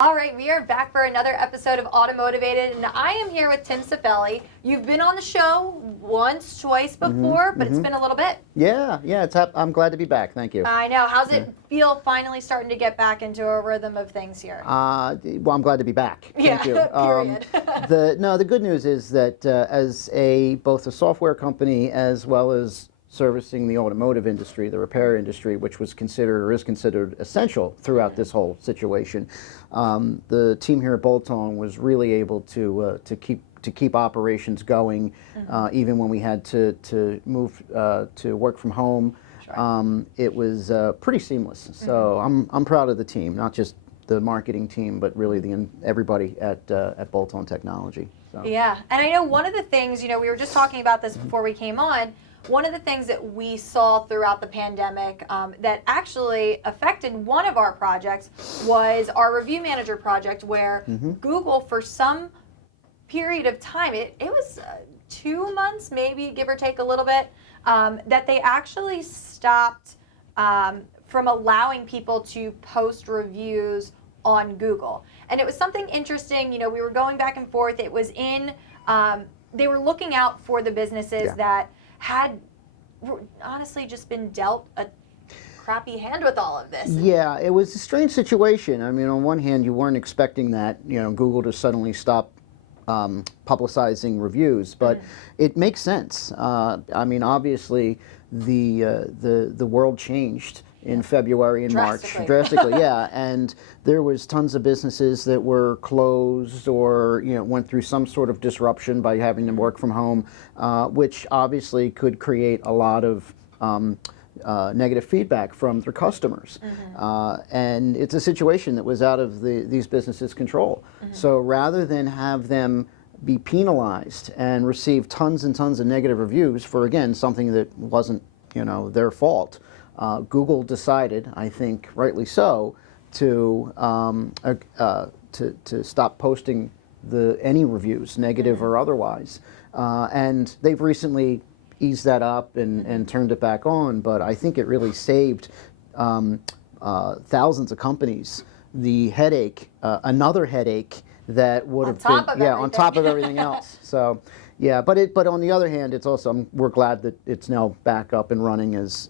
All right, we are back for another episode of Automotivated, and I am here with Tim Cifelli. You've been on the show once, twice before, but it's been a little bit. Yeah, I'm glad to be back. Thank you. I know. How's it feel finally starting to get back into a rhythm of things here? Well, I'm glad to be back. Thank you. Period. The good news is that as both a software company as well as servicing the automotive industry, the repair industry, which was considered or is considered essential throughout this whole situation, the team here at Bolt-On was really able to keep operations going, even when we had to move to work from home. Sure. It was pretty seamless. So I'm proud of the team, not just the marketing team, but really everybody at Bolt-On Technology. So. Yeah, and I know one of the things, we were just talking about this before we came on. One of the things that we saw throughout the pandemic that actually affected one of our projects was our review manager project, where Google, for some period of time, it was 2 months, maybe give or take a little bit, that they actually stopped from allowing people to post reviews on Google. And it was something interesting. We were going back and forth. It was they were looking out for the businesses that had honestly just been dealt a crappy hand with all of this. Yeah, it was a strange situation. I mean, on one hand, you weren't expecting that, Google to suddenly stop publicizing reviews, but it makes sense. I mean, obviously, the world changed in February and March drastically. Yeah, and there was tons of businesses that were closed or went through some sort of disruption by having to work from home, which obviously could create a lot of negative feedback from their customers. And it's a situation that was out of these businesses' control. So rather than have them be penalized and receive tons and tons of negative reviews for, again, something that wasn't their fault, Google decided, I think rightly so, to stop posting any reviews, negative or otherwise. And they've recently eased that up and turned it back on, but I think it really saved thousands of companies the headache, another headache that would have been on top of everything else. So. Yeah, but on the other hand, it's also we're glad that it's now back up and running as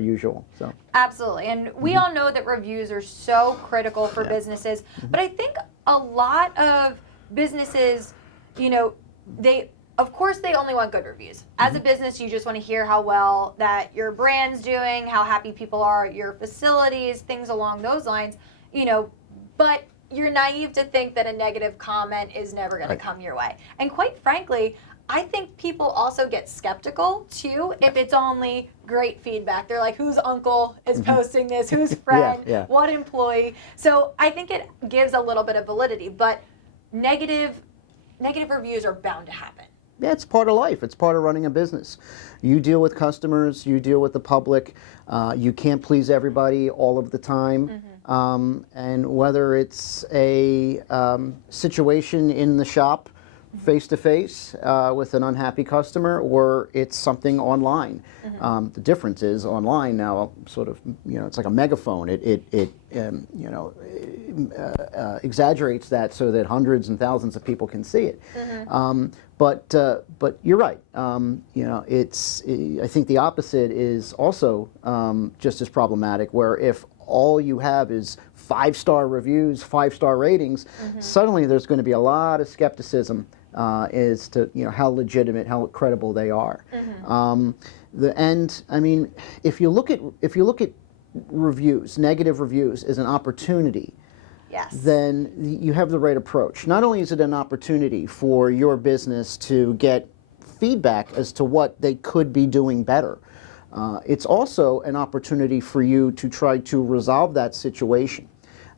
usual. So absolutely, and we all know that reviews are so critical for businesses. But I think a lot of businesses, of course they only want good reviews. As a business, you just want to hear how well that your brand's doing, how happy people are at your facilities, things along those lines. But you're naive to think that a negative comment is never going to come your way. And quite frankly, I think people also get skeptical too if it's only great feedback. They're like, whose uncle is posting this? Whose friend? What employee? So I think it gives a little bit of validity, but negative reviews are bound to happen. Yeah, it's part of life. It's part of running a business. You deal with customers, you deal with the public. You can't please everybody all of the time. And whether it's a situation in the shop face-to-face with an unhappy customer, or it's something online. The difference is online now sort of, it's like a megaphone. It exaggerates that so that hundreds and thousands of people can see it. But you're right. I think the opposite is also just as problematic, where if all you have is 5-star reviews, 5-star ratings, suddenly there's going to be a lot of skepticism as to how legitimate, how credible they are. And I mean, if you look at reviews, negative reviews, as an opportunity, then you have the right approach. Not only is it an opportunity for your business to get feedback as to what they could be doing better, it's also an opportunity for you to try to resolve that situation.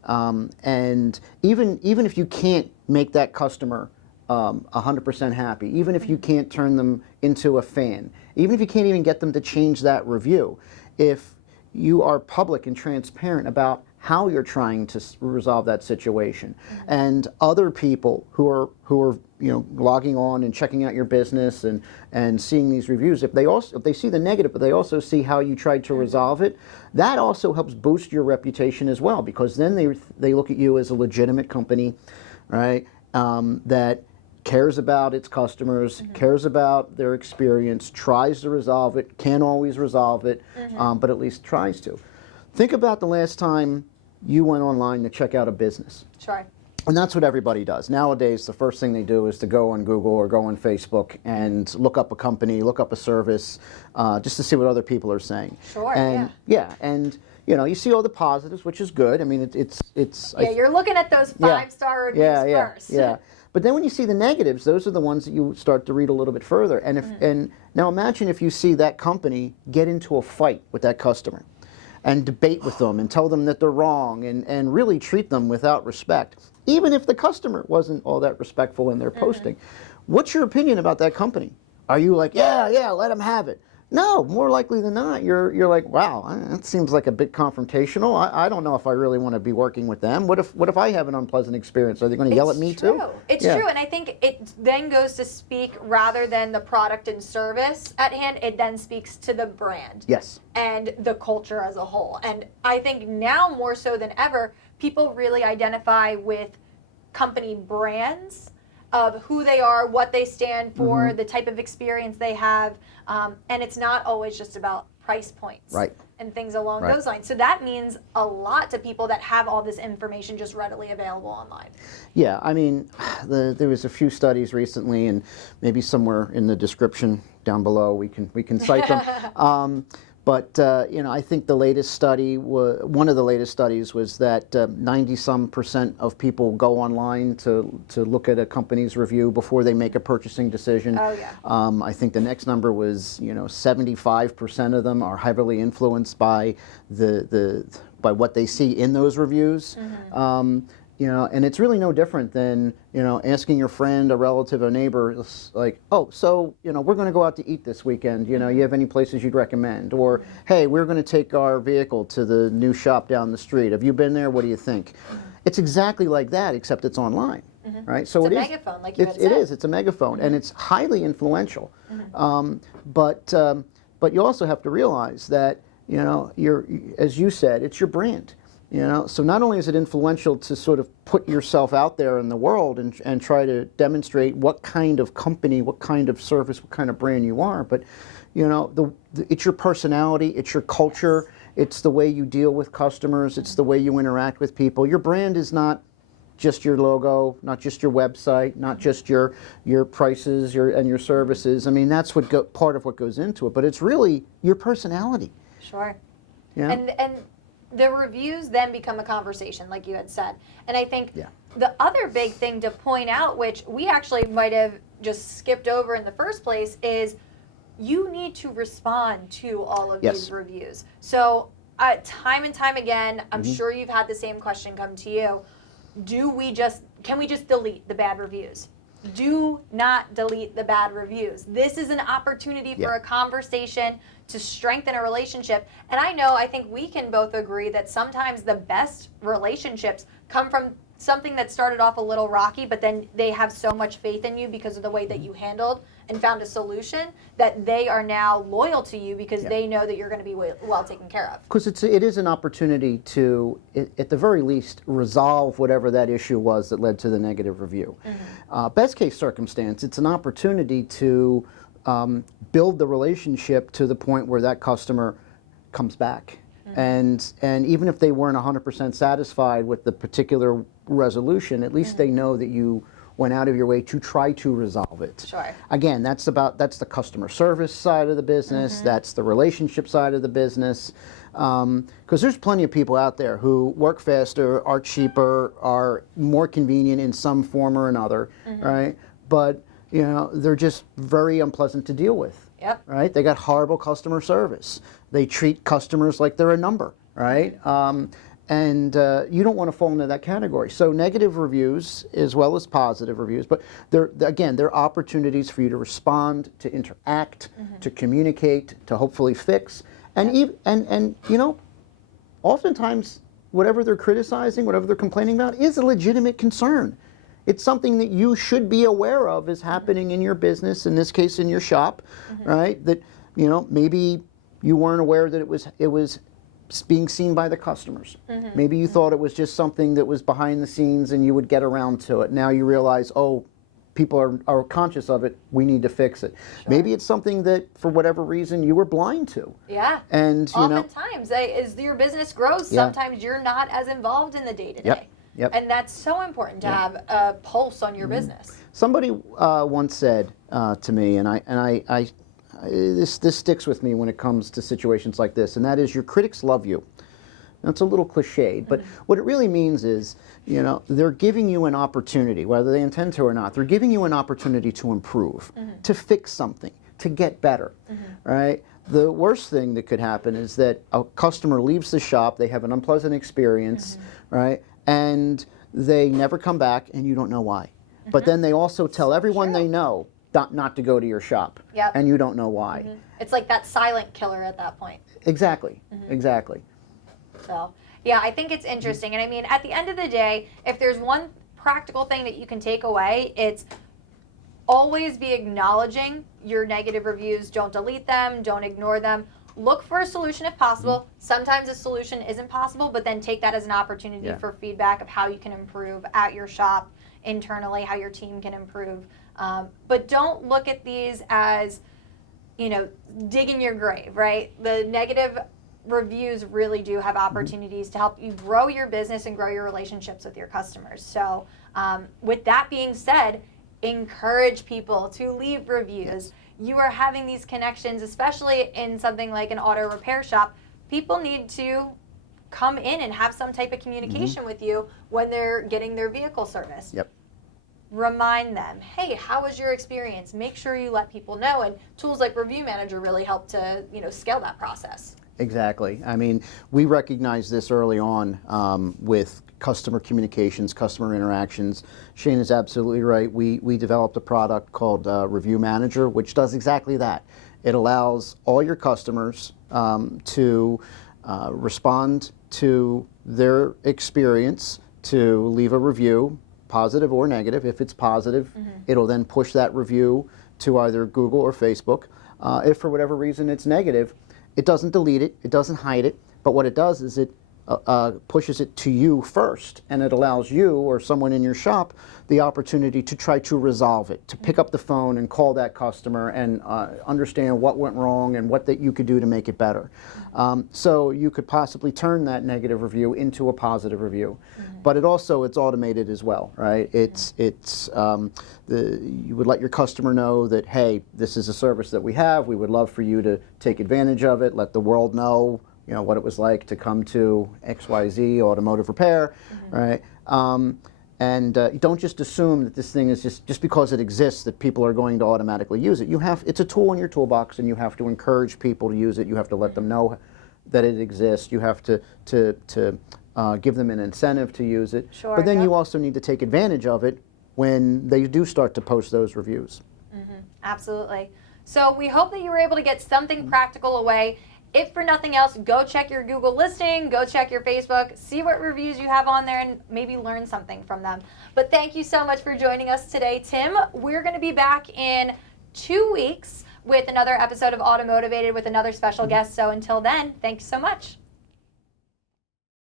And even if you can't make that customer 100% happy, even if you can't turn them into a fan, even if you can't even get them to change that review, if you are public and transparent about how you're trying to resolve that situation. And other people who are logging on and checking out your business and seeing these reviews, if they see the negative, but they also see how you tried to resolve it, that also helps boost your reputation as well, because then they look at you as a legitimate company, right? That cares about its customers, cares about their experience, tries to resolve it, can't always resolve it, but at least tries to. Think about the last time you went online to check out a business. Sure. And that's what everybody does. Nowadays, the first thing they do is to go on Google or go on Facebook and look up a company, look up a service, just to see what other people are saying. Sure, and, yeah. And you see all the positives, which is good. I mean, it's. Yeah, you're looking at those 5-star reviews first. Yeah. But then when you see the negatives, those are the ones that you start to read a little bit further. And and now imagine if you see that company get into a fight with that customer, and debate with them and tell them that they're wrong and really treat them without respect, even if the customer wasn't all that respectful in their posting. What's your opinion about that company? Are you like, yeah, let them have it? No, more likely than not, you're like, wow, that seems like a bit confrontational. I don't know if I really want to be working with them. What if I have an unpleasant experience? Are they going to yell at me too? It's true, and I think it then goes to speak, rather than the product and service at hand, it then speaks to the brand. Yes. And the culture as a whole. And I think now more so than ever, people really identify with company brands of who they are, what they stand for, the type of experience they have, and it's not always just about price points and things along those lines. So that means a lot to people that have all this information just readily available online. Yeah, I mean, there was a few studies recently, and maybe somewhere in the description down below we can cite them. But I think the latest study, one of the latest studies, was that 90-some% of people go online to look at a company's review before they make a purchasing decision. Oh yeah. I think the next number was 75% of them are heavily influenced by by what they see in those reviews. And it's really no different than, asking your friend, a relative, a neighbor, like, oh, so, we're going to go out to eat this weekend. You have any places you'd recommend? Or, hey, we're going to take our vehicle to the new shop down the street. Have you been there? What do you think? It's exactly like that, except it's online, right? So it's a megaphone, like you had said. It is. It's a megaphone, and it's highly influential. But you also have to realize that, as you said, it's your brand. So not only is it influential to sort of put yourself out there in the world and try to demonstrate what kind of company, what kind of service, what kind of brand you are, but it's your personality, it's your culture, it's the way you deal with customers, it's the way you interact with people. Your brand is not just your logo, not just your website, not just your prices and your services. I mean, that's part of what goes into it, but it's really your personality. Sure. Yeah. And the reviews then become a conversation, like you had said. And I think the other big thing to point out, which we actually might have just skipped over in the first place, is you need to respond to all of these reviews. So time and time again, I'm sure you've had the same question come to you. Can we just delete the bad reviews? Do not delete the bad reviews. This is an opportunity for a conversation to strengthen a relationship. And I think we can both agree that sometimes the best relationships come from something that started off a little rocky, but then they have so much faith in you because of the way that you handled and found a solution that they are now loyal to you because they know that you're going to be well taken care of. Because it is an opportunity to, at the very least, resolve whatever that issue was that led to the negative review. Best case circumstance, it's an opportunity to build the relationship to the point where that customer comes back. And even if they weren't 100% satisfied with the particular resolution, at least they know that you went out of your way to try to resolve it. Sure. Again, that's the customer service side of the business, that's the relationship side of the business. Because there's plenty of people out there who work faster, are cheaper, are more convenient in some form or another, right? But they're just very unpleasant to deal with. Yep. Right? They got horrible customer service. They treat customers like they're a number, right? And you don't want to fall into that category. So negative reviews as well as positive reviews, but they're opportunities for you to respond, to interact, to communicate, to hopefully fix, and oftentimes whatever they're criticizing, whatever they're complaining about, is a legitimate concern. It's something that you should be aware of is happening in your business, in this case in your shop, right? That, you know, maybe you weren't aware that it was being seen by the customers. Maybe you thought it was just something that was behind the scenes and you would get around to it. Now you realize, oh, people are conscious of it, we need to fix it. Sure. Maybe it's something that, for whatever reason, you were blind to. Yeah. And, you know, oftentimes, as your business grows, sometimes you're not as involved in the day-to-day. Yep. Yep. And that's so important to have a pulse on your business. Somebody once said to me, and this sticks with me when it comes to situations like this, and that is, your critics love you. That's a little cliched, but what it really means is, you know, they're giving you an opportunity, whether they intend to or not. They're giving you an opportunity to improve, to fix something, to get better, right? The worst thing that could happen is that a customer leaves the shop, they have an unpleasant experience, right? And they never come back, and you don't know why. But then they also tell everyone they know not to go to your shop, and you don't know why. It's like that silent killer at that point. Exactly, exactly. So, yeah, I think it's interesting. And I mean, at the end of the day, if there's one practical thing that you can take away, it's always be acknowledging your negative reviews. Don't delete them, don't ignore them. Look for a solution if possible. Sometimes a solution isn't possible, but then take that as an opportunity for feedback of how you can improve at your shop internally, how your team can improve. But don't look at these as, you know, digging your grave, right? The negative reviews really do have opportunities to help you grow your business and grow your relationships with your customers. So with that being said, encourage people to leave reviews. You are having these connections, especially in something like an auto repair shop. People need to come in and have some type of communication with you when they're getting their vehicle serviced. Yep. Remind them, hey, how was your experience? Make sure you let people know, and tools like Review Manager really help to, you know, scale that process. Exactly. I mean, we recognized this early on with customer communications, customer interactions. Shane is absolutely right. We developed a product called Review Manager, which does exactly that. It allows all your customers to respond to their experience, to leave a review, positive or negative. If it's positive, it'll then push that review to either Google or Facebook. If for whatever reason it's negative, it doesn't delete it, it doesn't hide it, but what it does is it pushes it to you first, and it allows you or someone in your shop the opportunity to try to resolve it, to pick up the phone and call that customer and understand what went wrong and what that you could do to make it better. So you could possibly turn that negative review into a positive review. But it's automated as well, right? You would let your customer know that, hey, this is a service that we have. We would love for you to take advantage of it. Let the world know, you know, what it was like to come to XYZ Automotive Repair, right? And don't just assume that this thing is just because it exists that people are going to automatically use it. It's a tool in your toolbox, and you have to encourage people to use it. You have to let them know that it exists. You have to give them an incentive to use it. Sure, but then you also need to take advantage of it when they do start to post those reviews. Absolutely. So we hope that you were able to get something practical away. If for nothing else, go check your Google listing, go check your Facebook, see what reviews you have on there, and maybe learn something from them. But thank you so much for joining us today, Tim. We're going to be back in 2 weeks with another episode of Automotivated with another special guest. So until then, thanks so much.